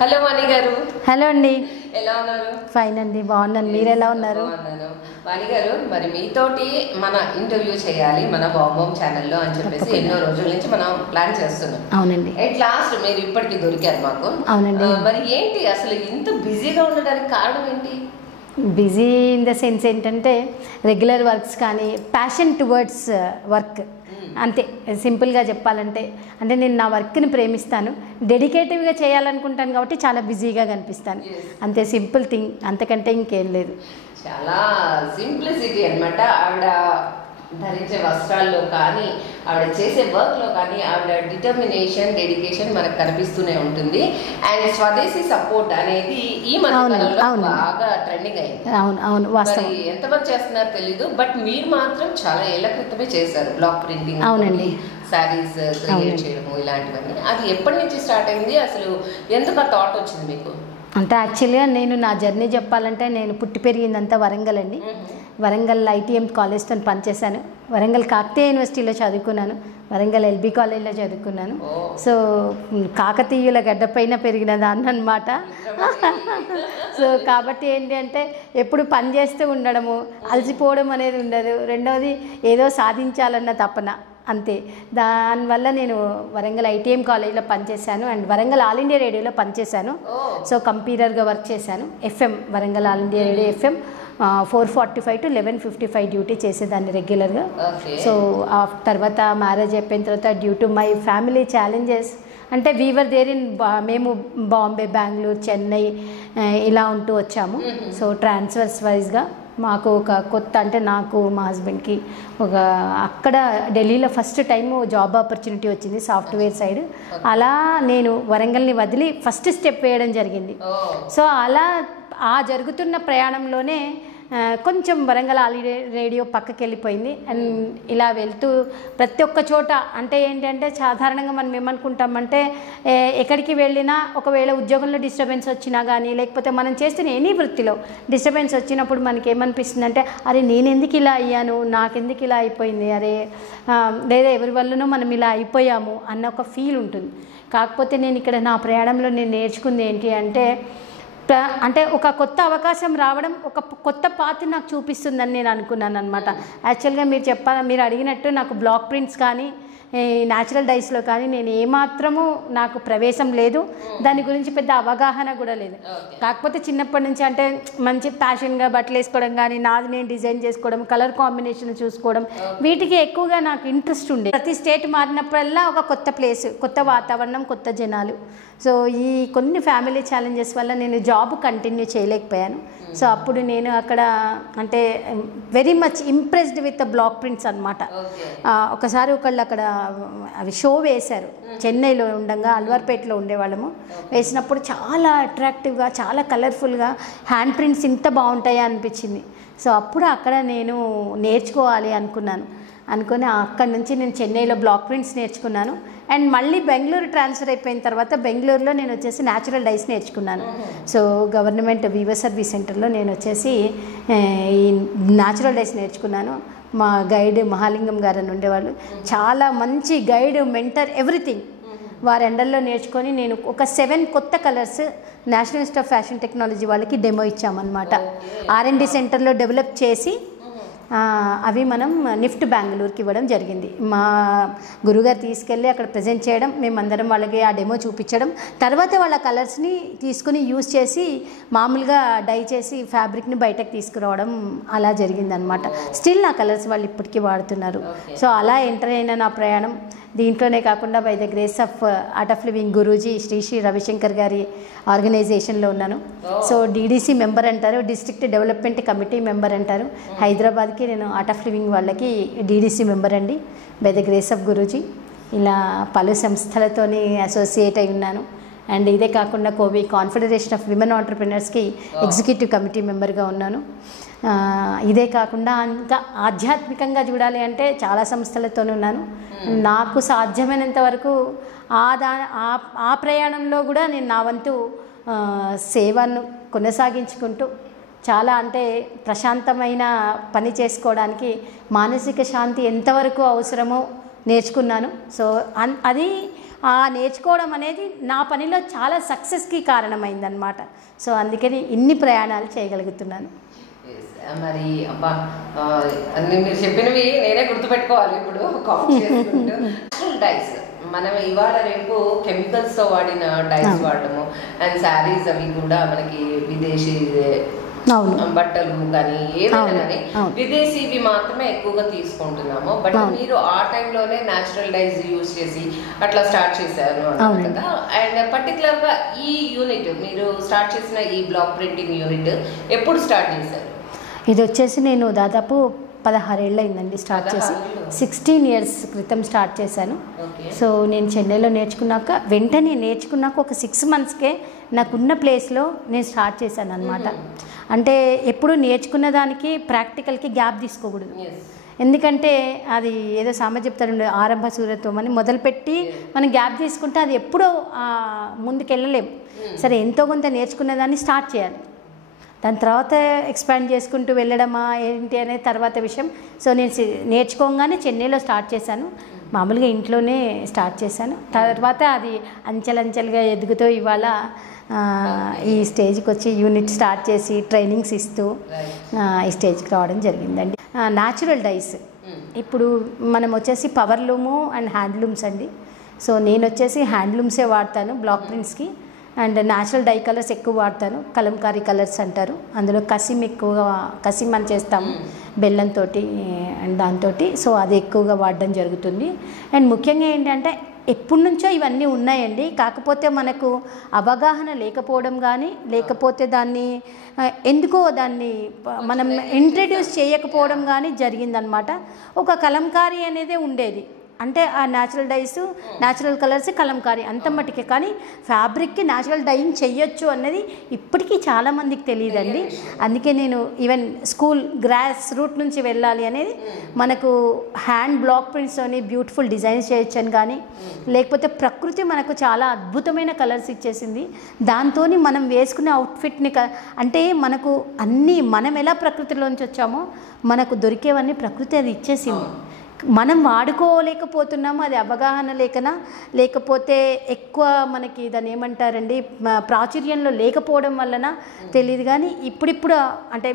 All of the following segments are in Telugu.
హలో వాణి గారు. హలో అండి. ఎలా ఉన్నారు? ఫైన్ అండి, బాగున్నాను. మీరు ఎలా ఉన్నారు? వాణి గారు, మరి మీతోటి మన ఇంటర్వ్యూ చేయాలి మన బాంబోమ్ ఛానల్లో అని చెప్పేసి ఎన్నో రోజుల నుంచి మనం ప్లాన్ చేస్తున్నాం. అవునండి. ఎట్ లాస్ట్ మీరు ఇప్పటికి దొరికారు మాకు. అవునండి. మరి ఏంటి అసలు ఇంత బిజీగా ఉండడానికి కారణం ఏంటి? బిజీ ఇన్ ద సెన్స్ ఏంటంటే రెగ్యులర్ వర్క్స్ కానీ ప్యాషన్ టువర్డ్స్ వర్క్, అంతే. సింపుల్గా చెప్పాలంటే అంటే నేను నా వర్క్ని ప్రేమిస్తాను, డెడికేటివ్గా చేయాలనుకుంటాను కాబట్టి చాలా బిజీగా కనిపిస్తాను, అంతే. సింపుల్ థింగ్, అంతకంటే ఇంకేం లేదు. చాలా సింప్లిసిటీ అనమాట. ఆవిడ ధరించే వస్త్రాల్లో కానీ, ఆవిడ చేసే వర్క్లో కానీ ఆవిడ డిటర్మినేషన్, డెడికేషన్ మనకు కనిపిస్తూనే ఉంటుంది. అండ్ స్వదేశీ సపోర్ట్ అనేది ఈ మధ్యకాలంలో బాగా ట్రెండింగ్ అయింది. అవును అవును, వాస్తవం. ఎంతవరకు చేస్తున్నారో తెలీదు, బట్ మీరు మాత్రం చాలా ఏళ్ల క్రితమే చేశారు బ్లాక్ ప్రింటింగ్. అవునండి. శారీస్ క్రియేట్ చేయడము ఇలాంటివన్నీ. అది ఎప్పటి నుంచి స్టార్ట్ అయింది? అసలు ఎందుకు ఆ థాట్ వచ్చింది మీకు? అంటే యాక్చువల్గా నేను నా జర్నీ చెప్పాలంటే నేను పుట్టి పెరిగిందంతా వరంగల్ అండి. వరంగల్ ఐటీఎం కాలేజ్తో పనిచేశాను. వరంగల్ కాకతీయ యూనివర్సిటీలో చదువుకున్నాను. వరంగల్ ఎల్బీ కాలేజ్లో చదువుకున్నాను. సో కాకతీయుల గడ్డపైన పెరిగిన దాన్ని అనమాట. సో కాబట్టి ఏంటి అంటే ఎప్పుడు పని చేస్తూ ఉండడము, అలసిపోవడం అనేది ఉండదు. రెండవది ఏదో సాధించాలన్న తపన, అంతే. దానివల్ల నేను వరంగల్ ఐటీఎం కాలేజ్లో పనిచేశాను అండ్ వరంగల్ ఆల్ ఇండియా రేడియోలో పనిచేశాను. సో కంప్యూటర్గా వర్క్ చేశాను. FM, Warangal all India radio FM 4:45 to 11:55 duty చేసేదాన్ని రెగ్యులర్గా. సో ఆ తర్వాత మ్యారేజ్ అయిపోయిన తర్వాత due to my family challenges, అంటే వీవర్ దేర్ ఇన్ మేము బాంబే, బెంగళూరు, చెన్నై ఇలా ఉంటూ వచ్చాము. సో ట్రాన్స్ఫర్స్ వైజ్గా మాకు ఒక కొత్త, అంటే నాకు మా హస్బెండ్కి ఒక అక్కడ ఢిల్లీలో ఫస్ట్ టైం జాబ్ ఆపర్చునిటీ వచ్చింది సాఫ్ట్వేర్ సైడ్. అలా నేను వరంగల్ని వదిలి ఫస్ట్ స్టెప్ వేయడం జరిగింది. సో అలా ఆ జరుగుతున్న ప్రయాణంలోనే కొంచెం వరంగల్ ఆల్ ఇండియా రేడియో పక్కకి వెళ్ళిపోయింది. అండ్ ఇలా వెళ్తూ ప్రతి ఒక్క చోట, అంటే ఏంటంటే సాధారణంగా మనం ఏమనుకుంటామంటే ఎక్కడికి వెళ్ళినా ఒకవేళ ఉద్యోగంలో డిస్టర్బెన్స్ వచ్చినా కానీ, లేకపోతే మనం చేస్తున్న ఎనీ వృత్తిలో డిస్టర్బెన్స్ వచ్చినప్పుడు మనకి ఏమనిపిస్తుంది అంటే అరే నేను ఎందుకు ఇలా అయ్యాను, నాకెందుకు ఇలా అయిపోయింది, అరే లేదా ఎవరి వల్లనో మనం ఇలా అయిపోయాము అన్న ఒక ఫీల్ ఉంటుంది. కాకపోతే నేను ఇక్కడ నా ప్రయాణంలో నేను నేర్చుకుంది ఏంటి అంటే ఒక కొత్త అవకాశం రావడం ఒక కొత్త పాత్ర నాకు చూపిస్తుందని నేను అనుకున్నాను అనమాట. యాక్చువల్గా మీరు అడిగినట్టు నాకు బ్లాక్ ప్రింట్స్ కానీ న్యాచురల్ డైస్లో కానీ నేను ఏమాత్రము నాకు ప్రవేశం లేదు, దాని గురించి పెద్ద అవగాహన కూడా లేదు. కాకపోతే చిన్నప్పటి నుంచి అంటే మంచి ప్యాషన్గా బట్టలు వేసుకోవడం కానీ, నాది నేను డిజైన్ చేసుకోవడం, కలర్ కాంబినేషన్ చూసుకోవడం, వీటికి ఎక్కువగా నాకు ఇంట్రెస్ట్ ఉండేది. ప్రతి స్టేట్ మారినప్పుడల్లా ఒక కొత్త ప్లేస్, కొత్త వాతావరణం, కొత్త జనాలు. సో ఈ కొన్ని ఫ్యామిలీ ఛాలెంజెస్ వల్ల నేను జాబ్ కంటిన్యూ చేయలేకపోయాను. సో అప్పుడు నేను అక్కడ అంటే very much impressed with block prints అనమాట. ఒకసారి ఒకళ్ళు అక్కడ అవి షో వేశారు చెన్నైలో ఉండగా, అల్వార్పేటలో ఉండేవాళ్ళము. వేసినప్పుడు చాలా అట్రాక్టివ్గా, చాలా కలర్ఫుల్గా హ్యాండ్ ప్రింట్స్ ఇంత బాగుంటాయా అనిపించింది. సో అప్పుడు అక్కడ నేను నేర్చుకోవాలి అనుకుని అక్కడి నుంచి నేను చెన్నైలో బ్లాక్ ప్రింట్స్ నేర్చుకున్నాను. అండ్ మళ్ళీ బెంగళూరు ట్రాన్స్ఫర్ అయిపోయిన తర్వాత బెంగళూరులో నేను వచ్చేసి న్యాచురల్ డైస్ నేర్చుకున్నాను. సో గవర్నమెంట్ వీవర్ సర్వీస్ సెంటర్లో నేను వచ్చేసి ఈ న్యాచురల్ డైస్ నేర్చుకున్నాను. మా గైడ్ మహాలింగం గారు అని ఉండేవాళ్ళు, చాలా మంచి గైడ్, మెంటర్, ఎవ్రీథింగ్. వారి ఎండల్లో నేర్చుకొని నేను ఒక 7 కొత్త colours national institute of fashion technology వాళ్ళకి డెమో ఇచ్చామన్నమాట. R&D సెంటర్లో డెవలప్ చేసి అవి మనం నిఫ్ట్ బెంగళూరుకి ఇవ్వడం జరిగింది. మా గురుగారు తీసుకెళ్ళి అక్కడ ప్రజెంట్ చేయడం, మేమందరం వాళ్ళకి ఆ డెమో చూపించడం, తర్వాత వాళ్ళ కలర్స్ని తీసుకుని యూజ్ చేసి మామూలుగా డై చేసి ఫ్యాబ్రిక్ని బయటకు తీసుకురావడం అలా జరిగిందనమాట. స్టిల్ నా కలర్స్ వాళ్ళు ఇప్పటికీ వాడుతున్నారు. సో అలా ఎంటర్ అయిన నా ప్రయాణం దీంట్లోనే కాకుండా by the grace of Art of Living Guruji Shri Ravishankar గారి ఆర్గనైజేషన్లో ఉన్నాను. సో డీడీసీ మెంబర్ అంటారు, డిస్ట్రిక్ట్ డెవలప్మెంట్ కమిటీ మెంబర్ అంటారు. హైదరాబాద్కి నేను ఆర్ట్ ఆఫ్ లివింగ్ వాళ్ళకి డీడీసీ మెంబర్ అండి, by the grace of Guruji. ఇలా పలు సంస్థలతోని అసోసియేట్ అయి ఉన్నాను. అండ్ ఇదే కాకుండా కాన్ఫెడరేషన్ ఆఫ్ విమెన్ ఆంటర్ప్రినర్స్కి ఎగ్జిక్యూటివ్ కమిటీ మెంబర్గా ఉన్నాను. ఇదే కాకుండా ఇంకా ఆధ్యాత్మికంగా చూడాలి అంటే చాలా సంస్థలతో ఉన్నాను. నాకు సాధ్యమైనంత వరకు ఆ ప్రయాణంలో కూడా నేను నా వంతు సేవను కొనసాగించుకుంటూ చాలా అంటే ప్రశాంతమైన పని చేసుకోవడానికి మానసిక శాంతి ఎంతవరకు అవసరమో నేర్చుకున్నాను. సో అది ఆ నేర్చుకోవడం అనేది నా పనిలో చాలా సక్సెస్కి కారణమైందనమాట. సో అందుకని ఇన్ని ప్రయాణాలు చేయగలుగుతున్నాను. మరి అబ్బా అన్ని మీరు చెప్పినవి నేనే గుర్తుపెట్టుకోవాలి ఇప్పుడు కౌంట్ చేసుకుంటూ. నేచురల్ డైస్ మనం ఇవాళ రేపు కెమికల్స్తో వాడిన డైస్ వాడము, అండ్ శారీస్ అవి కూడా మనకి విదేశీ బట్టలు కానీ ఏమైనా కానీ విదేశీవి మాత్రమే ఎక్కువగా తీసుకుంటున్నాము. బట్ మీరు ఆ టైంలోనే న్యాచురల్ డైస్ యూజ్ చేసి అట్లా స్టార్ట్ చేశారు కదా. అండ్ పర్టికులర్ గా ఈ యూనిట్ మీరు స్టార్ట్ చేసిన ఈ బ్లాక్ ప్రింటింగ్ యూనిట్ ఎప్పుడు స్టార్ట్ చేశారు? ఇది వచ్చేసి నేను దాదాపు 16 ఏళ్ళు అయిందండి స్టార్ట్ చేసి. 16 ఇయర్స్ క్రితం స్టార్ట్ చేశాను. సో నేను చెన్నైలో వెంటనే నేర్చుకున్నాక ఒక 6 మంత్స్కే నాకున్న ప్లేస్లో నేను స్టార్ట్ చేశాను అనమాట. అంటే ఎప్పుడు నేర్చుకున్న దానికి ప్రాక్టికల్కి గ్యాప్ తీసుకోకూడదు. ఎందుకంటే అది ఏదో సామెత చెప్తారు, ఆరంభ సూర్యత్వం అని. మొదలుపెట్టి మనం గ్యాప్ తీసుకుంటే అది ఎప్పుడో ముందుకెళ్ళలేము. సరే ఎంతో కొంత నేర్చుకున్న దాన్ని స్టార్ట్ చేయాలి, దాని తర్వాత ఎక్స్పాండ్ చేసుకుంటూ వెళ్ళడమా ఏంటి అనేది తర్వాత విషయం. సో నేను నేర్చుకోగానే చెన్నైలో స్టార్ట్ చేశాను. మామూలుగా ఇంట్లోనే స్టార్ట్ చేశాను. తర్వాత అది అంచెలంచెలుగా ఎదుగుతూ ఇవాళ ఈ స్టేజ్కి వచ్చి యూనిట్ స్టార్ట్ చేసి ట్రైనింగ్స్ ఇస్తూ ఈ స్టేజ్కి రావడం జరిగిందండి. న్యాచురల్ డైస్ ఇప్పుడు మనం వచ్చేసి పవర్లూము అండ్ హ్యాండ్లూమ్స్ అండి. సో నేను వచ్చేసి హ్యాండ్లూమ్సే వాడతాను బ్లాక్ ప్రింట్స్కి. అండ్ న్యాచురల్ డై కలర్స్ ఎక్కువ వాడతాను, కలంకారీ కలర్స్ అంటారు. అందులో కసిం అని చేస్తాము బెల్లంతో అండ్ దాంతో. సో అది ఎక్కువగా వాడడం జరుగుతుంది. అండ్ ముఖ్యంగా ఏంటంటే ఎప్పటి నుంచో ఇవన్నీ ఉన్నాయండి, కాకపోతే మనకు అవగాహన లేకపోవడం కానీ, లేకపోతే దాన్ని మనం ఇంట్రడ్యూస్ చేయకపోవడం కానీ జరిగిందనమాట. ఒక కలంకారీ అనేది ఉండేది, అంటే ఆ natural dice natural colours Kalamkari అంత మట్టుకే. కానీ ఫ్యాబ్రిక్కి న్యాచురల్ డైయింగ్ చెయ్యొచ్చు అన్నది ఇప్పటికీ చాలామందికి తెలియదండి. అందుకే నేను ఈవెన్ స్కూల్ గ్రాస్ రూట్ నుంచి వెళ్ళాలి అనేది మనకు హ్యాండ్ బ్లాక్ ప్రింట్స్తోని బ్యూటిఫుల్ డిజైన్స్ చేయొచ్చు అని కానీ, లేకపోతే ప్రకృతి మనకు చాలా అద్భుతమైన కలర్స్ ఇచ్చేసింది. దాంతో మనం వేసుకునే అవుట్ఫిట్ని అంటే మనకు అన్నీ మనం ఎలా ప్రకృతిలోంచి వచ్చామో మనకు దొరికేవన్నీ ప్రకృతి అది ఇచ్చేసింది. మనం వాడుకోలేకపోతున్నాము, అది అవగాహన లేకనా, లేకపోతే ఎక్కువ మనకి దాన్ని ఏమంటారండి ప్రాచుర్యంలో లేకపోవడం వలన తెలియదు. కానీ ఇప్పుడిప్పుడు అంటే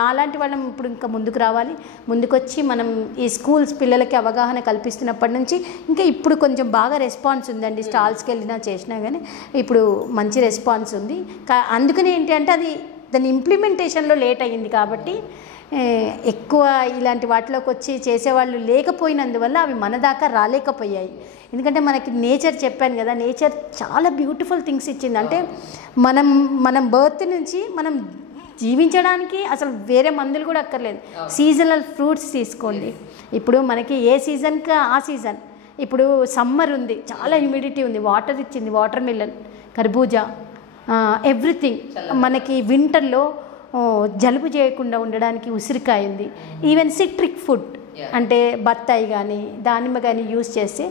నాలాంటి వాళ్ళం ఇప్పుడు ఇంకా ముందుకు రావాలి, ముందుకొచ్చి మనం ఈ స్కూల్స్ పిల్లలకి అవగాహన కల్పిస్తున్నప్పటి నుంచి ఇంకా ఇప్పుడు కొంచెం బాగా రెస్పాన్స్ ఉందండి. స్టాల్స్కి వెళ్ళినా చేసినా కానీ ఇప్పుడు మంచి రెస్పాన్స్ ఉంది. అందుకని ఏంటి అంటే అది దాని ఇంప్లిమెంటేషన్లో లేట్ అయ్యింది కాబట్టి ఎక్కువ ఇలాంటి వాటిలోకి వచ్చి చేసేవాళ్ళు లేకపోయినందువల్ల అవి మన దాకా రాలేకపోయాయి. ఎందుకంటే మనకి నేచర్ చెప్పాను కదా, నేచర్ చాలా బ్యూటిఫుల్ థింగ్స్ ఇచ్చింది. అంటే మనం బర్త్ నుంచి మనం జీవించడానికి అసలు వేరే మందులు కూడా అక్కర్లేదు. సీజనల్ ఫ్రూట్స్ తీసుకోండి, ఇప్పుడు మనకి ఏ సీజన్కి ఆ సీజన్. ఇప్పుడు సమ్మర్ ఉంది, చాలా హ్యూమిడిటీ ఉంది, వాటర్ ఇచ్చింది, వాటర్ మిలన్, కర్బూజా, ఎవ్రీథింగ్. మనకి వింటర్లో జలుబు చేయకుండా ఉండడానికి ఉసిరికాయ ఉంది. ఈవెన్ సిట్రిక్ ఫుడ్ అంటే బత్తాయి కానీ దానిమ్మ కానీ యూస్ చేస్తే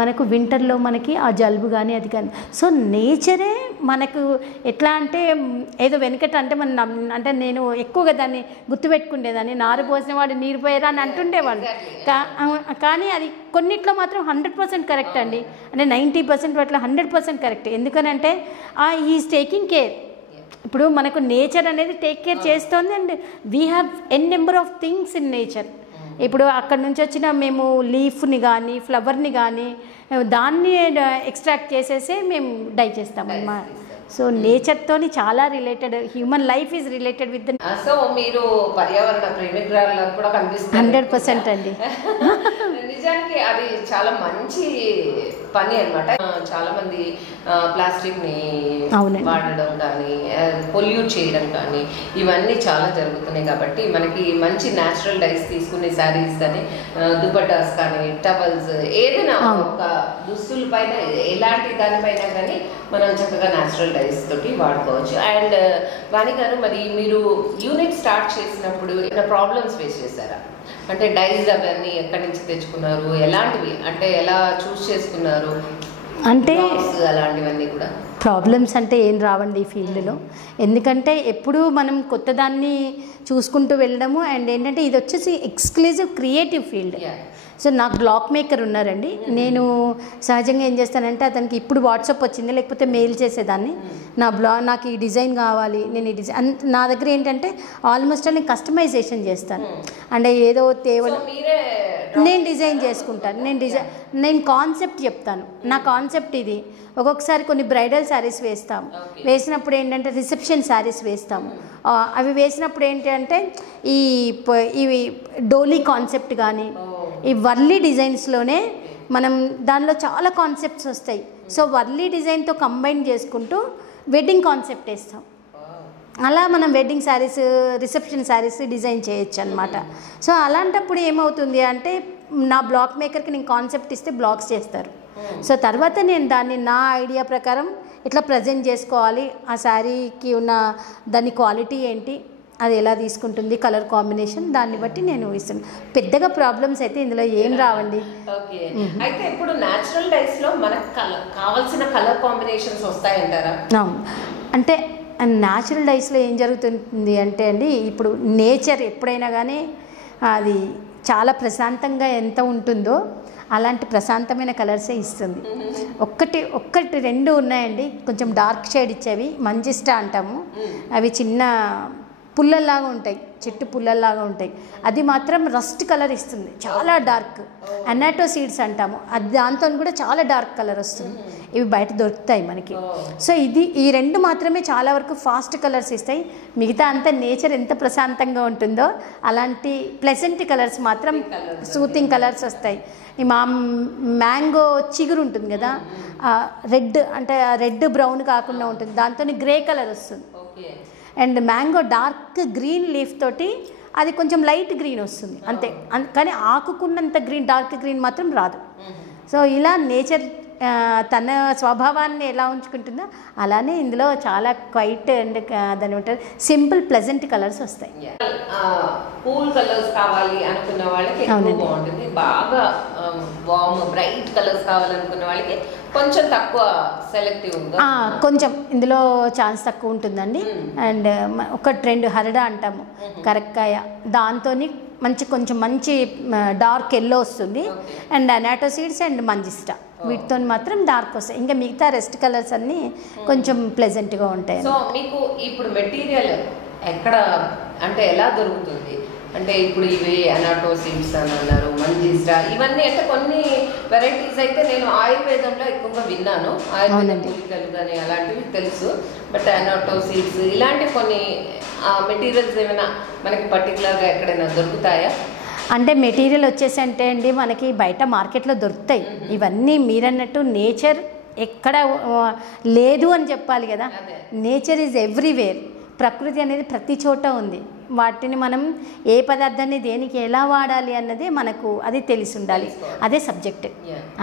మనకు వింటర్లో మనకి ఆ జలుబు కానీ అది కానీ. సో నేచరే మనకు ఎట్లా అంటే ఏదో వెనకట అంటే నేను ఎక్కువగా దాన్ని గుర్తుపెట్టుకునేదాన్ని, నారు పోసిన వాడు నీరు పోయారా అని అంటుండేవాళ్ళు. కానీ అది కొన్నిట్లో మాత్రం 100% కరెక్ట్ అండి. అంటే 90% అట్లా 100% కరెక్ట్. ఎందుకనంటే ఈజ్ టేకింగ్ కేర్. ఇప్పుడు మనకు నేచర్ అనేది టేక్ కేర్ చేస్తుంది. And we have an number of things in nature. ఇప్పుడు అక్కడ నుంచి వచ్చిన మేము లీఫ్ని కానీ ఫ్లవర్ని కానీ దాన్ని ఎక్స్ట్రాక్ట్ చేసేసి మేము డై చేస్తామన్నమాట. సో నేచర్తోని చాలా related, human life is related with. So మీరు పర్యావరణ ప్రేమికురాలు కూడా కనిపిస్తుంది. 100% అండి. నిజానికి అది చాలా మంచి పని అనమాట. చాలా మంది ప్లాస్టిక్ ని వాడడం కానీ పొల్యూట్ చేయడం కానీ ఇవన్నీ చాలా జరుగుతున్నాయి. కాబట్టి మనకి మంచి న్యాచురల్ డైస్ తీసుకునే శారీస్ కానీ దుపట్టాస్ కానీ టవల్స్ ఏదైనా ఒక దుస్తుల పైన ఎలాంటి దానిపైన కానీ మనం చక్కగా న్యాచురల్ డైస్ తోటి వాడుకోవచ్చు. అండ్ వాణి గారు, మరి మీరు యూనిట్ స్టార్ట్ చేసినప్పుడు ఏమైనా ప్రాబ్లమ్స్ ఫేస్ చేశారా? అంటే డైస్ అవన్నీ ఎక్కడి నుంచి తెచ్చుకున్నారు, ఎలాంటివి అంటే ఎలా చూస్ చేసుకున్నారు, అంటే అలాంటివన్నీ కూడా ప్రాబ్లమ్స్ అంటే ఏం రావండి ఈ ఫీల్డ్లో. ఎందుకంటే ఎప్పుడూ మనం కొత్తదాన్ని చూసుకుంటూ వెళ్ళడము. అండ్ ఏంటంటే ఇది వచ్చేసి ఎక్స్క్లూజివ్ క్రియేటివ్ ఫీల్డ్. సో నాకు బ్లాక్ మేకర్ ఉన్నారండి. నేను సహజంగా ఏం చేస్తానంటే అతనికి ఇప్పుడు వాట్సాప్ వచ్చింది, లేకపోతే మెయిల్ చేసేదాన్ని, నాకు ఈ డిజైన్ కావాలి, నేను ఈ డిజైన్ నా దగ్గర ఏంటంటే ఆల్మోస్ట్ నేను కస్టమైజేషన్ చేస్తాను. అంటే ఏదో తేవడం నేను డిజైన్ చేసుకుంటాను. నేను కాన్సెప్ట్ చెప్తాను. నా కాన్సెప్ట్ ఇది. ఒక్కొక్కసారి కొన్ని బ్రైడల్ శారీస్ వేస్తాము. వేసినప్పుడు ఏంటంటే రిసెప్షన్ శారీస్ వేస్తాము. అవి వేసినప్పుడు ఏంటి అంటే ఇవి డోలీ కాన్సెప్ట్ కానీ ఈ వర్లీ డిజైన్స్లోనే మనం దానిలో చాలా కాన్సెప్ట్స్ వస్తాయి. సో వర్లీ డిజైన్తో కంబైన్ చేసుకుంటూ వెడ్డింగ్ కాన్సెప్ట్ వేస్తాం. అలా మనం wedding saris, reception saris design చేయొచ్చు అనమాట. సో అలాంటప్పుడు ఏమవుతుంది అంటే నా బ్లాక్ మేకర్కి నేను కాన్సెప్ట్ ఇస్తే బ్లాక్స్ చేస్తారు. సో తర్వాత నేను దాన్ని నా ఐడియా ప్రకారం ఇట్లా ప్రజెంట్ చేసుకోవాలి, ఆ శారీకి ఉన్న దాని క్వాలిటీ ఏంటి, అది ఎలా తీసుకుంటుంది, కలర్ కాంబినేషన్, దాన్ని బట్టి నేను ఇస్తాను. పెద్దగా ప్రాబ్లమ్స్ అయితే ఇందులో ఏం రావండి. ఓకే. అయితే ఇప్పుడు న్యాచురల్ డైస్ లో మనకు కావాల్సిన కలర్ కాంబినేషన్స్ వస్తాయంటారా? అంటే న్యాచురల్ డైస్లో ఏం జరుగుతుంది అంటే అండి, ఇప్పుడు నేచర్ ఎప్పుడైనా కానీ అది చాలా ప్రశాంతంగా ఎంత ఉంటుందో అలాంటి ప్రశాంతమైన కలర్సే ఇస్తుంది. ఒక్కటి రెండు ఉన్నాయండి కొంచెం డార్క్ షేడ్ ఇచ్చేవి, మంజిస్టా అంటాము. అవి చిన్న పుల్లల్లాగా ఉంటాయి, చెట్టు పుల్లల్లాగా ఉంటాయి. అది మాత్రం రస్ట్ కలర్ ఇస్తుంది, చాలా డార్క్. అనాటో సీడ్స్ అంటాము, అది దాంతో కూడా చాలా డార్క్ కలర్ వస్తుంది. ఇవి బయట దొరుకుతాయి మనకి. సో ఈ రెండు మాత్రమే చాలా వరకు ఫాస్ట్ కలర్స్ ఇస్తాయి. మిగతా అంతా నేచర్ ఎంత ప్రశాంతంగా ఉంటుందో అలాంటి ప్లెజెంట్ కలర్స్ మాత్రం, సూతింగ్ కలర్స్ వస్తాయి. ఈ మ్యాంగో చిగురు ఉంటుంది కదా, రెడ్ అంటే రెడ్ బ్రౌన్ కాకుండా ఉంటుంది, దాంతో గ్రే కలర్ వస్తుంది. And mango dark green leaf తోటి అది కొంచెం లైట్ గ్రీన్ వస్తుంది అంతే. కానీ ఆకుకున్నంత గ్రీన్, డార్క్ గ్రీన్ మాత్రం రాదు. సో ఇలా నేచర్ తన స్వభావాన్ని ఎలా ఉంచుకుంటుందో అలానే ఇందులో చాలా క్వైట్ అండ్ దాని ఉంటారు సింపుల్ ప్లెజెంట్ కలర్స్ వస్తాయి. కూల్ కలర్స్ కావాలి అనుకున్న వాళ్ళకి ఎక్కువ బాగుంటుంది, బాగా వార్మ్ బ్రైట్ కలర్స్ కావాలనుకున్న వాళ్ళకి కొంచెం తక్కువ సెలెక్టివ్, కొంచెం ఇందులో ఛాన్స్ తక్కువ ఉంటుందండి. అండ్ ఒక ట్రెండ్ హరడా అంటాము, కరక్కాయ, దాంతో కొంచెం మంచి డార్క్ ఎల్లో వస్తుంది. అండ్ అనాటో సీడ్స్ అండ్ మంజిస్టా, వీటితో మాత్రం డార్క్ వస్తాయి. ఇంకా మిగతా రెస్ట్ కలర్స్ అన్నీ కొంచెం ప్లెజెంట్గా ఉంటాయి. సో మీకు ఇప్పుడు మెటీరియల్ ఎక్కడ అంటే ఎలా దొరుకుతుంది అంటే ఇప్పుడు ఇవి అనాటో సీడ్స్ అని అన్నారు, మంజిస్టా, ఇవన్నీ అంటే కొన్ని వెరైటీస్ అయితే నేను ఆయుర్వేదంలో ఎక్కువగా విన్నాను, ఆయుర్వేద మూలికలు కానీ అలాంటివి తెలుసు. బట్ అనాటో సీడ్స్ ఇలాంటి కొన్ని మెటీరియల్స్ ఏమైనా మనకి పర్టికులర్గా ఎక్కడైనా దొరుకుతాయా? అంటే మెటీరియల్ వచ్చేసి అంటే అండి మనకి బయట మార్కెట్లో దొరుకుతాయి. ఇవన్నీ మీరన్నట్టు నేచర్ ఎక్కడ లేదు అని చెప్పాలి కదా. Nature is everywhere. ప్రకృతి అనేది ప్రతి చోట ఉంది. వాటిని మనం ఏ పదార్థాన్ని దేనికి ఎలా వాడాలి అన్నది మనకు అది తెలిసి ఉండాలి, అదే సబ్జెక్ట్.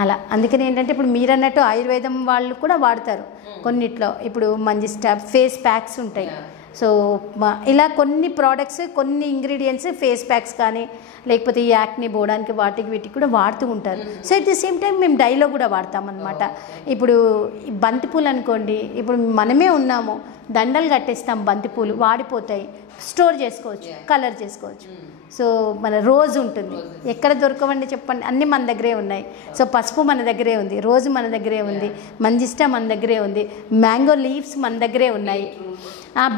అలా అందుకని ఏంటంటే ఇప్పుడు మీరన్నట్టు ఆయుర్వేదం వాళ్ళు కూడా వాడతారు కొన్నిట్లో. ఇప్పుడు మంజిస్టా ఫేస్ ప్యాక్స్ ఉంటాయి. సో ఇలా కొన్ని ప్రోడక్ట్స్, కొన్ని ఇంగ్రీడియంట్స్ ఫేస్ ప్యాక్స్ కానీ లేకపోతే ఈ యాక్ని పోవడానికి వాటికి వీటికి కూడా వాడుతూ ఉంటారు. So at the same time మేము డైలో కూడా వాడతామన్నమాట. ఇప్పుడు బంతిపూలు అనుకోండి, ఇప్పుడు మనమే ఉన్నాము, దండలు కట్టేస్తాం, బంతిపూలు వాడిపోతాయి, స్టోర్ చేసుకోవచ్చు, కలర్ చేసుకోవచ్చు. సో మన రోజ్ ఉంటుంది, ఎక్కడ దొరకవండి చెప్పండి, అన్నీ మన దగ్గరే ఉన్నాయి. సో పసుపు మన దగ్గరే ఉంది, రోజు మన దగ్గరే ఉంది, మంజిస్టా మన దగ్గరే ఉంది, మ్యాంగో లీవ్స్ మన దగ్గరే ఉన్నాయి,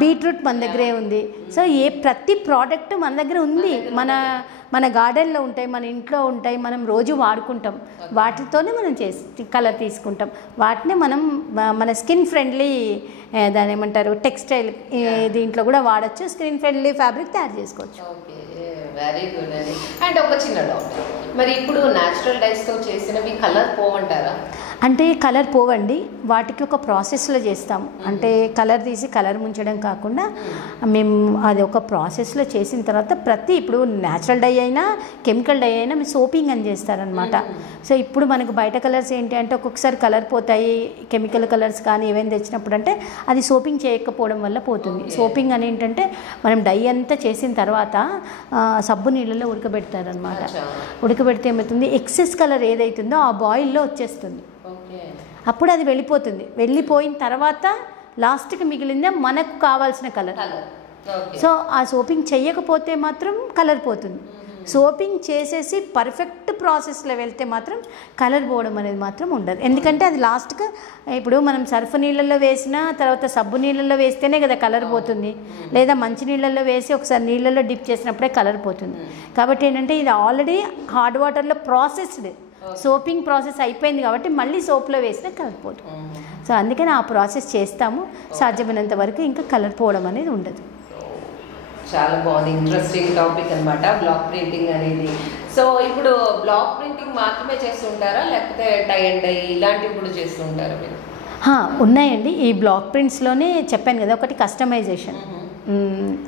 బీట్రూట్ మన దగ్గరే ఉంది. సో ప్రతి ప్రోడక్ట్ మన దగ్గర ఉంది. మన గార్డెన్లో ఉంటాయి, మన ఇంట్లో ఉంటాయి, మనం రోజు వాడుకుంటాం. వాటితోనే మనం కలర్ తీసుకుంటాం. వాటిని మనం మన స్కిన్ ఫ్రెండ్లీ, దాని ఏమంటారు, టెక్స్టైల్ దీంట్లో కూడా వాడచ్చు, స్కిన్ ఫ్రెండ్లీ ఫ్యాబ్రిక్ తయారు చేసుకోవచ్చు. వెరీ గుడ్ అండి. అండ్ ఒక చిన్న డౌట్, మరి ఇప్పుడు న్యాచురల్ డైస్తో చేసినవి కలర్ పోవంటారా? అంటే కలర్ పోవండి, వాటికి ఒక ప్రాసెస్లో చేస్తాము. అంటే కలర్ తీసి కలర్ ముంచడం కాకుండా మేము అది ఒక ప్రాసెస్లో చేసిన తర్వాత ఇప్పుడు న్యాచురల్ డై అయినా కెమికల్ డై అయినా మేము సోపింగ్ అని చేస్తారనమాట. సో ఇప్పుడు మనకు బయట కలర్స్ ఏంటి అంటే ఒక్కొక్కసారి కలర్ పోతాయి, కెమికల్ కలర్స్ కానీ ఏవైనా తెచ్చినప్పుడు అంటే అది సోపింగ్ చేయకపోవడం వల్ల పోతుంది. సోపింగ్ అని ఏంటంటే మనం డై అంతా చేసిన తర్వాత సబ్బు నీళ్ళలో ఉడకబెడతారనమాట. ఉడకబెడితే ఏమవుతుంది, ఎక్సెస్ కలర్ ఏదైతుందో ఆ బాయిల్లో వచ్చేస్తుంది. అప్పుడు అది వెళ్ళిపోతుంది. వెళ్ళిపోయిన తర్వాత లాస్ట్కి మిగిలిందే మనకు కావాల్సిన కలర్. సో ఆ సోపింగ్ చెయ్యకపోతే మాత్రం కలర్ పోతుంది. సోపింగ్ చేసేసి పర్ఫెక్ట్ ప్రాసెస్లో వెళ్తే మాత్రం కలర్ పోవడం అనేది మాత్రం ఉండదు. ఎందుకంటే అది లాస్ట్గా ఇప్పుడు మనం సర్ఫ్ నీళ్ళల్లో వేసినా తర్వాత సబ్బు నీళ్ళల్లో వేస్తేనే కదా కలర్ పోతుంది, లేదా మంచి నీళ్ళల్లో వేసి ఒకసారి నీళ్ళల్లో డిప్ చేసినప్పుడే కలర్ పోతుంది. కాబట్టి ఏంటంటే ఇది ఆల్రెడీ హాట్ వాటర్లో ప్రాసెస్డ్ సోపింగ్ ప్రాసెస్ అయిపోయింది కాబట్టి మళ్ళీ సోప్లో వేసినా కలర్ పోతుంది. సో అందుకని ఆ ప్రాసెస్ చేస్తాము. సాధ్యమైనంత వరకు ఇంకా కలర్ పోవడం అనేది ఉండదు. చాలా బాగుంది, ఇంట్రెస్టింగ్ టాపిక్ అనమాట బ్లాక్ ప్రింటింగ్ అనేది. సో ఇప్పుడు బ్లాక్ ప్రింటింగ్ మాత్రమే చేస్తుంటారా, లేకపోతే టై అండ్ డై ఇలాంటివి కూడా చేస్తుంటారా మీరు? ఉన్నాయండి. ఈ బ్లాక్ ప్రింట్స్లోనే చెప్పాను కదా, ఒకటి కస్టమైజేషన్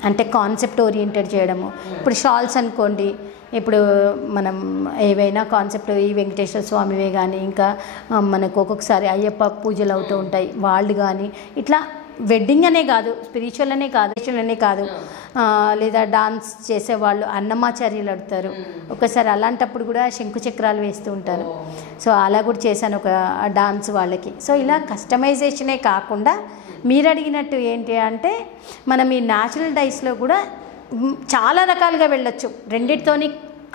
అంటే కాన్సెప్ట్ ఓరియంటెడ్ చేయడము. ఇప్పుడు షాల్స్ అనుకోండి, ఇప్పుడు మనం ఏవైనా కాన్సెప్ట్ ఈ వెంకటేశ్వర స్వామివే కానీ, ఇంకా మనకు ఒక్కొక్కసారి అయ్యప్ప పూజలు అవుతూ ఉంటాయి వాళ్ళు కానీ, ఇట్లా వెడ్డింగ్ అనే కాదు, స్పిరిచువల్ అనే కాదు, లేదా డాన్స్ చేసేవాళ్ళు అన్నమాచార్యులు అడుగుతారు ఒకసారి, అలాంటప్పుడు కూడా శంకు చక్రాలు వేస్తూ ఉంటారు. సో అలా కూడా చేశాను ఒక డాన్స్ వాళ్ళకి. సో ఇలా కస్టమైజేషనే కాకుండా మీరు అడిగినట్టు ఏంటి అంటే మనం ఈ న్యాచురల్ డైస్లో కూడా చాలా రకాలుగా వెళ్ళొచ్చు. రెండిటితోని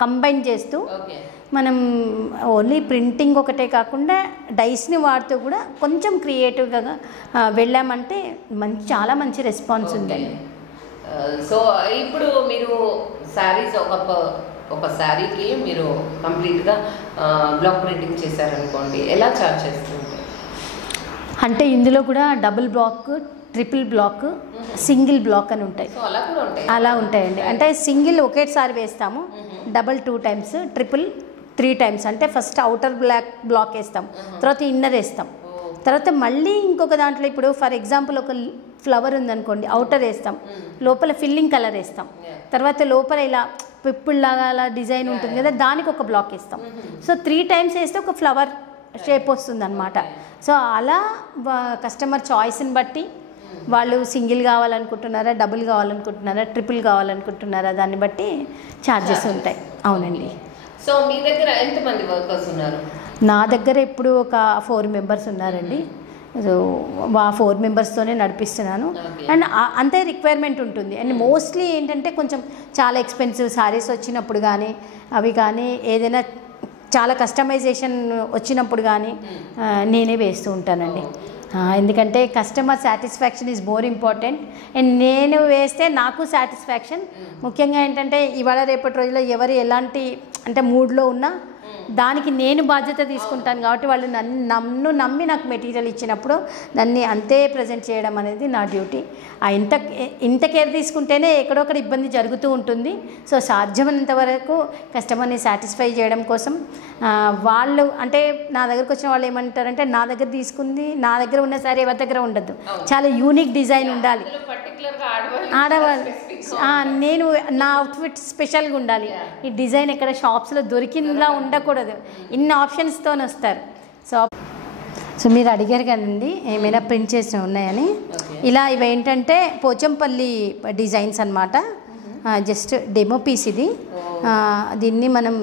కంబైన్ చేస్తూ మనం ఓన్లీ ప్రింటింగ్ ఒకటే కాకుండా డైస్ని వాడుతూ కూడా కొంచెం క్రియేటివ్గా వెళ్ళామంటే చాలా మంచి రెస్పాన్స్ ఉందండి. సో ఇప్పుడు మీరు శారీస్ ఒక శారీకి మీరు కంప్లీట్గా బ్లాక్ ప్రింటింగ్ చేశారనుకోండి, ఎలా చార్జ్ చేస్తుంటారు? అంటే ఇందులో కూడా double block, triple block, single block అని ఉంటాయి. అలా ఉంటాయండి. అంటే సింగిల్ ఒకేసారి వేస్తాము, డబుల్ 2 times, ట్రిపుల్ 3 times. అంటే ఫస్ట్ అవుటర్ బ్లాక్ వేస్తాం, తర్వాత ఇన్నర్ వేస్తాం, తర్వాత మళ్ళీ ఇంకొక దాంట్లో ఇప్పుడు ఫర్ ఎగ్జాంపుల్ ఒక ఫ్లవర్ ఉందనుకోండి, అవుటర్ వేస్తాం, లోపల ఫిల్లింగ్ కలర్ వేస్తాం, తర్వాత లోపల ఇలా పిప్పుల్లాగా అలా డిజైన్ ఉంటుంది కదా, దానికి ఒక బ్లాక్ వేస్తాం. సో 3 times వేస్తే ఒక ఫ్లవర్ షేప్ వస్తుంది అనమాట. సో అలా కస్టమర్ చాయిస్ని బట్టి వాళ్ళు సింగిల్ కావాలనుకుంటున్నారా, డబుల్ కావాలనుకుంటున్నారా, ట్రిపుల్ కావాలనుకుంటున్నారా, దాన్ని బట్టి ఛార్జెస్ ఉంటాయి. అవునండి. సో మీ దగ్గర ఎంతమంది వర్కర్స్ ఉన్నారు? నా దగ్గర ఇప్పుడు ఒక 4 members ఉన్నారండి. సో ఆ 4 members-తోనే నడిపిస్తున్నాను. అండ్ అంతే రిక్వైర్మెంట్ ఉంటుంది. అండ్ మోస్ట్లీ ఏంటంటే కొంచెం చాలా ఎక్స్పెన్సివ్ శారీస్ వచ్చినప్పుడు కానీ, అవి కానీ ఏదైనా చాలా కస్టమైజేషన్ వచ్చినప్పుడు కానీ నేనే వేస్తూ ఉంటానండి. ఎందుకంటే customer satisfaction is more important. And నేను వేస్తే నాకు సాటిస్ఫాక్షన్. ముఖ్యంగా ఏంటంటే ఇవాళ రేపటి రోజుల్లో ఎవరు ఎలాంటి అంటే మూడ్లో ఉన్నా దానికి నేను బాధ్యత తీసుకుంటాను కాబట్టి వాళ్ళు నన్ను నమ్మి నాకు మెటీరియల్ ఇచ్చినప్పుడు దాన్ని అంతే ప్రజెంట్ చేయడం అనేది నా డ్యూటీ. ఇంత కేర్ తీసుకుంటేనే ఎక్కడొక్కడ ఇబ్బంది జరుగుతూ ఉంటుంది. సో సాధ్యమైనంత వరకు కస్టమర్ని సాటిస్ఫై చేయడం కోసం వాళ్ళు అంటే నా దగ్గరకు వచ్చిన వాళ్ళు ఏమంటారంటే నా దగ్గర తీసుకుంది నా దగ్గర ఉన్న సారీ ఎవరి దగ్గర ఉండద్దు, చాలా యూనిక్ డిజైన్ ఉండాలి, ఆడవాళ్ళు నేను నా అవుట్ఫిట్ స్పెషల్గా ఉండాలి, ఈ డిజైన్ ఎక్కడ షాప్స్లో దొరికినలా ఉండకూడదు, ఇన్ని ఆప్షన్స్తో వస్తారు. సో మీరు అడిగారు కదండి ఏమైనా ప్రింట్ చేసిన ఉన్నాయని. ఇలా ఇవి ఏంటంటే పోచంపల్లి డిజైన్స్ అన్నమాట. జస్ట్ డెమో పీస్ ఇది. దీన్ని మనం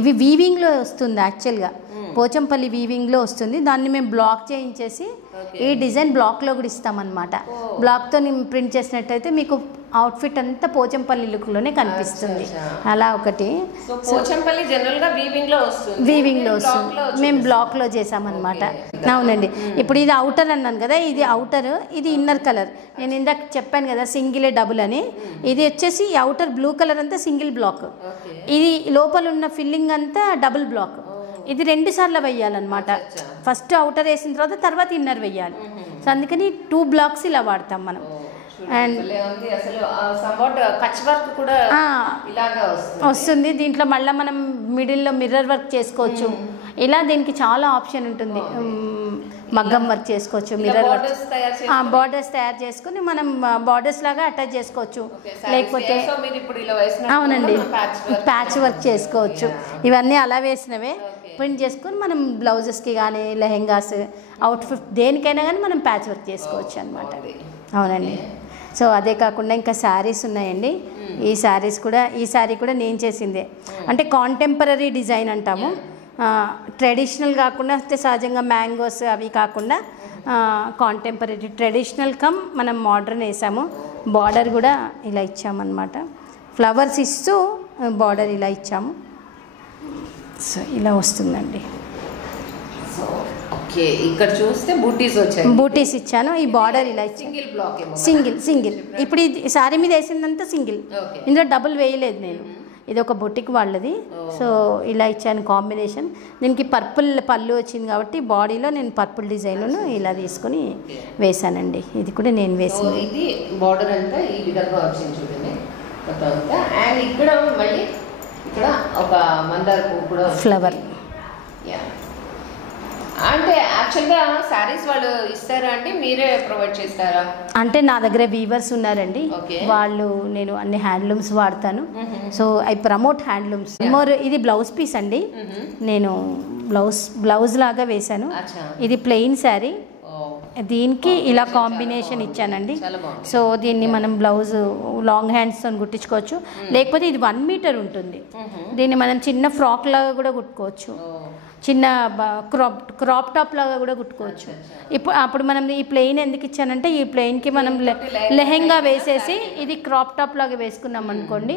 ఇవి వీవింగ్లో వస్తుంది, యాక్చువల్గా పోచంపల్లి వీవింగ్లో వస్తుంది. దాన్ని మేము బ్లాక్ చేయించేసి ఈ డిజైన్ బ్లాక్లో కూడా ఇస్తామన్నమాట. బ్లాక్తో ప్రింట్ చేసినట్టయితే మీకు అవుట్ఫిట్ అంతా పోచంపల్లి లుక్లోనే కనిపిస్తుంది. అలా ఒకటి పోచంపల్లి జనరల్గా వీవింగ్లో వస్తుంది, మేము బ్లాక్లో చేసామన్నమాట. అవునండి. ఇప్పుడు ఇది అవుటర్ అన్నాను కదా, ఇది అవుటర్, ఇది ఇన్నర్ కలర్. నేను ఇందాక చెప్పాను కదా సింగిల్ డబుల్ అని. ఇది వచ్చేసి అవుటర్ బ్లూ కలర్ అంతా సింగిల్ బ్లాక్, ఇది లోపల ఉన్న ఫిల్లింగ్ అంతా డబుల్ బ్లాక్. ఇది 2 సార్లు వేయాలన్నమాట. ఫస్ట్ అవుటర్ వేసిన తర్వాత ఇన్నర్ వేయాలి. సో అందుకని 2 blocks ఇలా వాడతాం మనం. అండ్ వస్తుంది దీంట్లో. మళ్ళీ మనం మిడిల్లో మిర్రర్ వర్క్ చేసుకోవచ్చు. ఇలా దీనికి చాలా ఆప్షన్ ఉంటుంది. మగ్గం వర్క్ చేసుకోవచ్చు, మిర్రర్ వర్క్, బార్డర్స్ తయారు చేసుకుని మనం బార్డర్స్ లాగా అటాచ్ చేసుకోవచ్చు. లేకపోతే అవునండి ప్యాచ్ వర్క్ చేసుకోవచ్చు. ఇవన్నీ అలా వేసినవే ప్రింట్ చేసుకొని మనం బ్లౌజెస్కి కానీ లెహెంగాస్ అవుట్ఫిట్ దేనికైనా కానీ మనం ప్యాచ్ వర్క్ చేసుకోవచ్చు అనమాట. అవునండి. సో అదే కాకుండా ఇంకా శారీస్ ఉన్నాయండి. ఈ శారీ కూడా నేను చేసిందే. అంటే కాంటెంపరీ డిజైన్ అంటాము. ట్రెడిషనల్ కాకుండా అంటే సహజంగా మ్యాంగోస్ అవి కాకుండా కాంటెంపరీ ట్రెడిషనల్ కమ్ మనం మోడర్న్ వేసాము. బార్డర్ కూడా ఇలా ఇచ్చామన్నమాట. ఫ్లవర్స్ ఇస్తూ బార్డర్ ఇలా ఇచ్చాము. సో ఇలా వస్తుందండి. సో ఓకే, ఇక్కడ చూస్తే బూటీస్ వచ్చాయి. బూటీస్ ఇచ్చాను. ఈ బార్డర్ ఇలా సింగిల్ బ్లాక్ ఏమో. సింగిల్. ఇప్పుడు ఇది సారీ మీద వేసిందంతా సింగిల్. ఇందులో డబుల్ వేయలేదు నేను. ఇది ఒక బొటిక్ వాళ్ళది. సో ఇలా ఇచ్చాను కాంబినేషన్. దీనికి పర్పుల్ పళ్ళు వచ్చింది కాబట్టి బాడీలో నేను పర్పుల్ డిజైన్ను ఇలా తీసుకుని వేసానండి. ఇది కూడా నేను వేసాను. ఇది బార్డర్ అంతా ఈ విధంగా వచ్చింది చూడండి మొత్తం అంతా. అండ్ ఇక్కడ మళ్ళీ ఇక్కడ ఒక మందార పువ్వు కూడా ఫ్లవర్. అంటే యాక్చువల్గా శారీస్ వాళ్ళు ఇస్తారా అండి, మీరే ప్రొవైడ్ చేస్తారా? అంటే నా దగ్గర వీవర్స్ ఉన్నారండి. వాళ్ళు నేను అన్ని హ్యాండ్లూమ్స్ వాడతాను. So I promote handlooms more. ఇది బ్లౌజ్ పీస్ అండి. నేను బ్లౌజ్ లాగా వేశాను. ఇది ప్లెయిన్ శారీ. దీనికి ఇలా కాంబినేషన్ ఇచ్చానండి. సో దీన్ని మనం బ్లౌజ్ లాంగ్ హ్యాండ్స్తో కుట్టించుకోవచ్చు. లేకపోతే ఇది 1 మీటర్ ఉంటుంది. దీన్ని మనం చిన్న ఫ్రాక్ లాగా కూడా కుట్టుకోవచ్చు. చిన్న క్రాప్ టాప్ లాగా కూడా కుట్టుకోవచ్చు. అప్పుడు మనం ఈ ప్లెయిన్ ఎందుకు ఇచ్చానంటే ఈ ప్లెయిన్కి మనం లెహెంగా వేసేసి ఇది క్రాప్ టాప్ లాగా వేసుకున్నాం అనుకోండి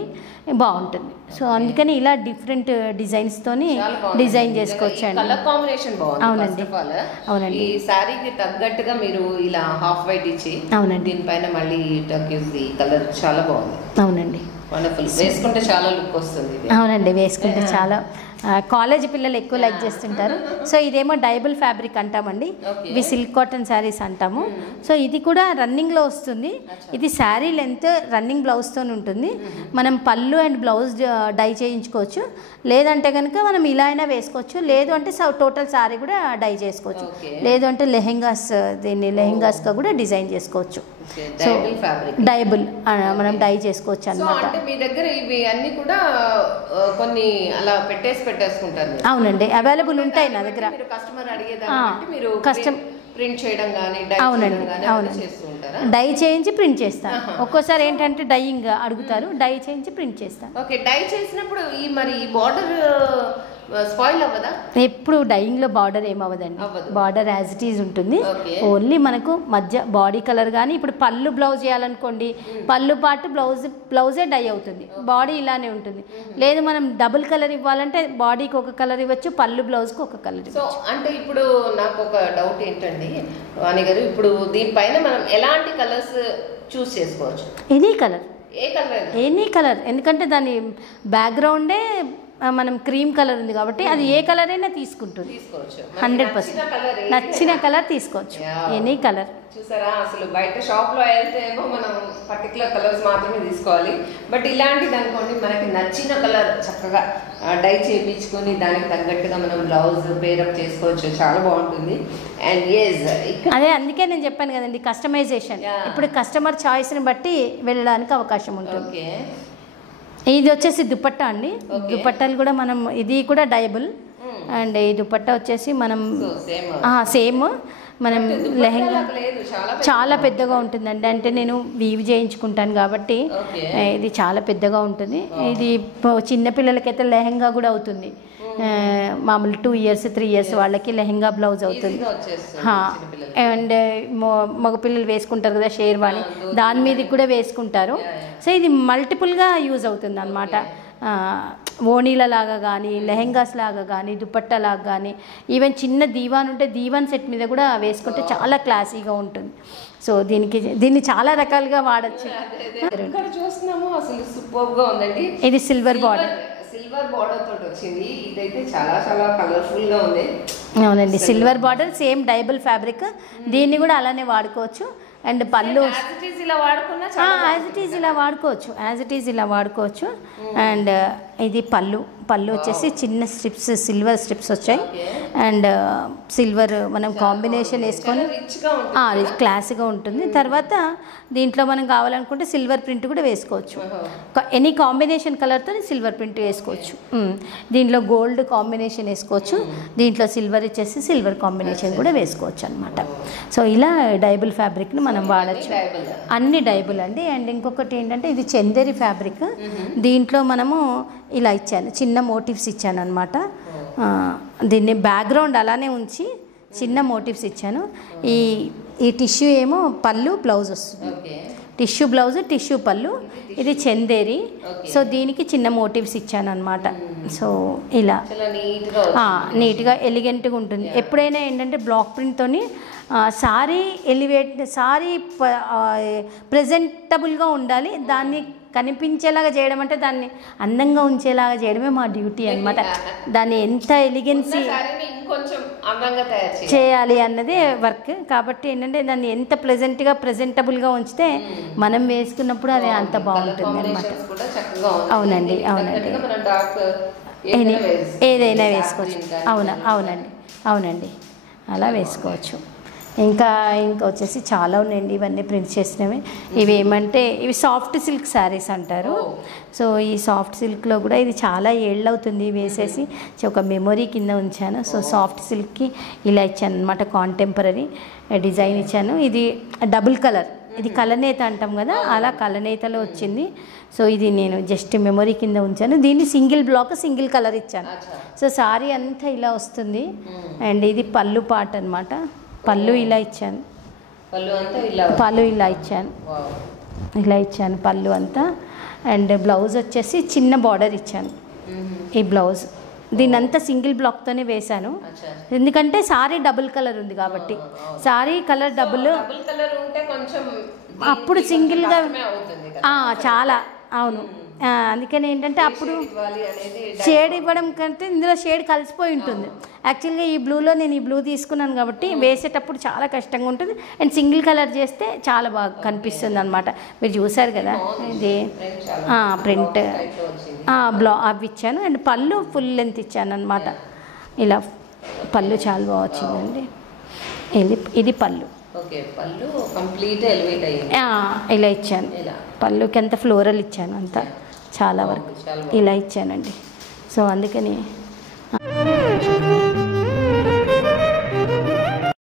బాగుంటుంది. సో అందుకని ఇలా డిఫరెంట్ డిజైన్స్తోని డిజైన్ చేసుకోవచ్చు అండి. కలర్ కాంబినేషన్ బాగుంది. అవునండి. ఈ శారీకి తగ్గట్టుగా మీరు ఇలా హాఫ్ వైట్ ఇచ్చి అవునండి దీనిపైన మళ్ళీ టర్కిష్ కలర్ చాలా బాగుంది. అవునండి, వండర్ఫుల్. వేసుకుంటే చాలా లుక్ వస్తుంది. అవునండి, వేసుకుంటే చాలా. కాలేజ్ పిల్లలు ఎక్కువ లైక్ చేస్తుంటారు. సో ఇదేమో డైబుల్ ఫ్యాబ్రిక్ అంటామండి. ఇవి సిల్క్ కాటన్ శారీస్ అంటాము. సో ఇది కూడా రన్నింగ్లో వస్తుంది. ఇది శారీ లెంత్ రన్నింగ్ బ్లౌజ్తో ఉంటుంది. మనం పళ్ళు అండ్ బ్లౌజ్ డై చేయించుకోవచ్చు. లేదంటే కనుక మనం ఇలా అయినా వేసుకోవచ్చు. లేదు అంటే టోటల్ శారీ కూడా డై చేసుకోవచ్చు. లేదు అంటే దీన్ని లెహెంగాస్గా కూడా డిజైన్ చేసుకోవచ్చు. సో డైబుల్ మనం డై చేసుకోవచ్చు అన్నమాట. మీ దగ్గర ఇవి అన్ని కూడా కొన్ని అలా పెట్టేసుకుంటారు. అవునండి, అవైలబుల్ ఉంటాయి నా దగ్గర. కస్టమర్ అడిగేదాన్ని మీరు ప్రింట్ చేయడం కానీ అవునండి డై చేయించి ప్రింట్ చేస్తాను. ఒక్కోసారి ఏంటంటే డైయింగ్ అడుగుతారు, డై చేయించి ప్రింట్ చేస్తాను. ఓకే, డై చేసినప్పుడు ఈ బార్డర్ స్పాయిల్ అవ్వదా? ఎప్పుడు డైయింగ్లో బార్డర్ ఏమవ్వదండి. బార్డర్ యాజ్ ఇట్ ఈజ్ ఉంటుంది. ఓన్లీ మనకు మధ్య బాడీ కలర్ కానీ ఇప్పుడు పళ్ళు బ్లౌజ్ చేయాలనుకోండి, పళ్ళు పాటు బ్లౌజే డై అవుతుంది. బాడీ ఇలానే ఉంటుంది. లేదు మనం డబుల్ కలర్ ఇవ్వాలంటే బాడీకి ఒక కలర్ ఇవ్వచ్చు, పళ్ళు బ్లౌజ్కి ఒక కలర్. సో అంటే ఇప్పుడు నాకు ఒక డౌట్ ఏంటండి వాణి గారు, ఇప్పుడు దీనిపైన మనం ఎలాంటి కలర్స్ చూస్ చేసుకోవచ్చు? ఎనీ కలర్, ఏ కలర్? Any colour. ఎందుకంటే దాని బ్యాక్గ్రౌండే మనం క్రీమ్ కలర్ ఉంది కాబట్టి అది ఏ కలర్ అయినా తీసుకోవచ్చు. 100% నచ్చిన కలర్ తీసుకోవచ్చు. Any colour. చూసారా, అసలు బయట షాప్లో వెళ్తే ఏమో మనం పర్టికులర్ కలర్స్ మాత్రమే తీసుకోవాలి. బట్ ఇలాంటిది అనుకోండి మనకి నచ్చిన కలర్ చక్కగా డై చేయించుకొని దానికి తగ్గట్టుగా మనం బ్లౌజ్ పేరప్ చేసుకోవచ్చు. చాలా బాగుంటుంది. అండ్ అదే అందుకే నేను చెప్పాను కదండి, కస్టమైజేషన్. ఇప్పుడు కస్టమర్ చాయిస్ని బట్టి వెళ్ళడానికి అవకాశం ఉంటుంది. ఇది వచ్చేసి దుపట్టా అండి. దుపట్టాలు కూడా మనం ఇది కూడా డైబుల్. అండ్ ఈ దుపట్టా వచ్చేసి మనం సేమ్ మనం లెహెంగా చాలా పెద్దగా ఉంటుందండి. అంటే నేను వీవ్ చేయించుకుంటాను కాబట్టి ఇది చాలా పెద్దగా ఉంటుంది. ఇది చిన్నపిల్లలకైతే లెహెంగా కూడా అవుతుంది. మామూలు 2 years 3 years వాళ్ళకి లెహెంగా బ్లౌజ్ అవుతుంది. అండ్ మగపిల్లలు వేసుకుంటారు కదా షేర్వాణి, దాని మీద కూడా వేసుకుంటారు. సో ఇది మల్టిపుల్గా యూజ్ అవుతుంది అన్నమాట. ఓణీల లాగా కానీ, లెహెంగాస్ లాగా కానీ, దుపట్టా లాగా కానీ, ఈవెన్ చిన్న దీవాన్ ఉంటే దీవాన్ సెట్ మీద కూడా వేసుకుంటే చాలా క్లాసీగా ఉంటుంది. సో దీన్ని చాలా రకాలుగా వాడచ్చు. చూస్తున్నాము అసలు సూపర్గా ఉందండి. ఇది సిల్వర్ బార్డర్ తోటి వచ్చింది. ఇదైతే చాలా చాలా కలర్ఫుల్ గా ఉంది. అవునండి, సిల్వర్ బార్డర్ సేమ్ డైబుల్ ఫ్యాబ్రిక్. దీన్ని కూడా అలానే వాడుకోవచ్చు. అండ్ పళ్ళు యాజ్ ఇట్ ఈజ్ ఇలా వాడుకోవచ్చు. అండ్ ఇది పళ్ళు వచ్చేసి చిన్న స్ట్రిప్స్, సిల్వర్ స్ట్రిప్స్ వచ్చాయి. అండ్ సిల్వర్ మనం కాంబినేషన్ వేసుకొని క్లాస్గా ఉంటుంది. తర్వాత దీంట్లో మనం కావాలనుకుంటే సిల్వర్ ప్రింట్ కూడా వేసుకోవచ్చు. ఎనీ కాంబినేషన్ కలర్తో సిల్వర్ ప్రింట్ వేసుకోవచ్చు. దీంట్లో గోల్డ్ కాంబినేషన్ వేసుకోవచ్చు. దీంట్లో సిల్వర్ ఇచ్చేసి సిల్వర్ కాంబినేషన్ కూడా వేసుకోవచ్చు అనమాట. సో ఇలా డైబుల్ ఫ్యాబ్రిక్ని మనం వాడచ్చు. అన్ని డైబుల్ అండి. అండ్ ఇంకొకటి ఏంటంటే ఇది చందేరి ఫ్యాబ్రిక్. దీంట్లో మనము ఇలా ఇచ్చాను, చిన్న మోటివ్స్ ఇచ్చాను అనమాట. దీన్ని బ్యాక్గ్రౌండ్ అలానే ఉంచి చిన్న మోటివ్స్ ఇచ్చాను. ఈ టిష్యూ ఏమో పళ్ళు బ్లౌజ్ వస్తుంది, టిష్యూ బ్లౌజ్ టిష్యూ పళ్ళు, ఇది చందేరి. సో దీనికి చిన్న మోటివ్స్ ఇచ్చాను అనమాట. సో ఇలా నీట్గా ఎలిగెంట్గా ఉంటుంది. ఎప్పుడైనా ఏంటంటే బ్లాక్ ప్రింట్తోని సారీ సారీ ప్రజెంటబుల్గా ఉండాలి, దాన్ని కనిపించేలాగా చేయడం అంటే దాన్ని అందంగా ఉంచేలాగా చేయడమే మా డ్యూటీ అనమాట. దాన్ని ఎంత ఎలిగెన్సీ చేయాలి అన్నదే వర్క్. కాబట్టి ఏంటంటే దాన్ని ఎంత ప్లెజెంట్గా ప్రజెంటబుల్గా ఉంచితే మనం వేసుకున్నప్పుడు అది అంత బాగుంటుంది అనమాట. అవునండి అవునండి, ఏదైనా వేసుకోవచ్చు. అవునండి అలా వేసుకోవచ్చు. ఇంకా వచ్చేసి చాలా ఉన్నాయండి ఇవన్నీ ప్రింట్ చేసినవి. ఇవి ఏమంటే ఇవి సాఫ్ట్ సిల్క్ శారీస్ అంటారు. సో ఈ సాఫ్ట్ సిల్క్లో కూడా ఇది చాలా ఏళ్ళు అవుతుంది వేసేసి ఒక మెమొరీ కింద ఉంచాను. సో సాఫ్ట్ సిల్క్కి ఇలా ఇచ్చాను అనమాట, కాంటెంపరీ డిజైన్ ఇచ్చాను. ఇది డబుల్ కలర్, ఇది కలనేత అంటాం కదా, అలా కలనేతలో వచ్చింది. సో ఇది నేను జస్ట్ మెమొరీ కింద ఉంచాను. దీన్ని సింగిల్ బ్లాక్ సింగిల్ కలర్ ఇచ్చాను. సో సారీ అంతా ఇలా వస్తుంది. అండ్ ఇది పళ్ళు పాట అనమాట, పళ్ళు ఇలా ఇచ్చాను, పళ్ళు ఇలా ఇచ్చాను పళ్ళు అంతా. అండ్ బ్లౌజ్ వచ్చేసి చిన్న బార్డర్ ఇచ్చాను. ఈ బ్లౌజ్ దీన్నంతా సింగిల్ బ్లాక్తోనే వేశాను, ఎందుకంటే సారీ డబుల్ కలర్ ఉంది కాబట్టి. సారీ కలర్ డబుల్ అప్పుడు సింగిల్గా చాలా అవును. అందుకని ఏంటంటే అప్పుడు షేడ్ ఇవ్వడం కంటే ఇందులో షేడ్ కలిసిపోయి ఉంటుంది. యాక్చువల్గా ఈ బ్లూలో నేను ఈ బ్లూ తీసుకున్నాను కాబట్టి వేసేటప్పుడు చాలా కష్టంగా ఉంటుంది. అండ్ సింగిల్ కలర్ చేస్తే చాలా బాగా కనిపిస్తుంది అనమాట. మీరు చూసారు కదా ఇది ప్రింట్ అవి ఇచ్చాను. అండ్ పళ్ళు ఫుల్ లెంత్ ఇచ్చాను అనమాట. ఇలా పళ్ళు చాలా బాగా వచ్చిందండి. ఇది పళ్ళు ఇలా ఇచ్చాను. పళ్ళుకి అంత ఫ్లోరల్ ఇచ్చాను, అంతా చాలా వరకు ఇలా ఇచ్చానండి. సో అందుకని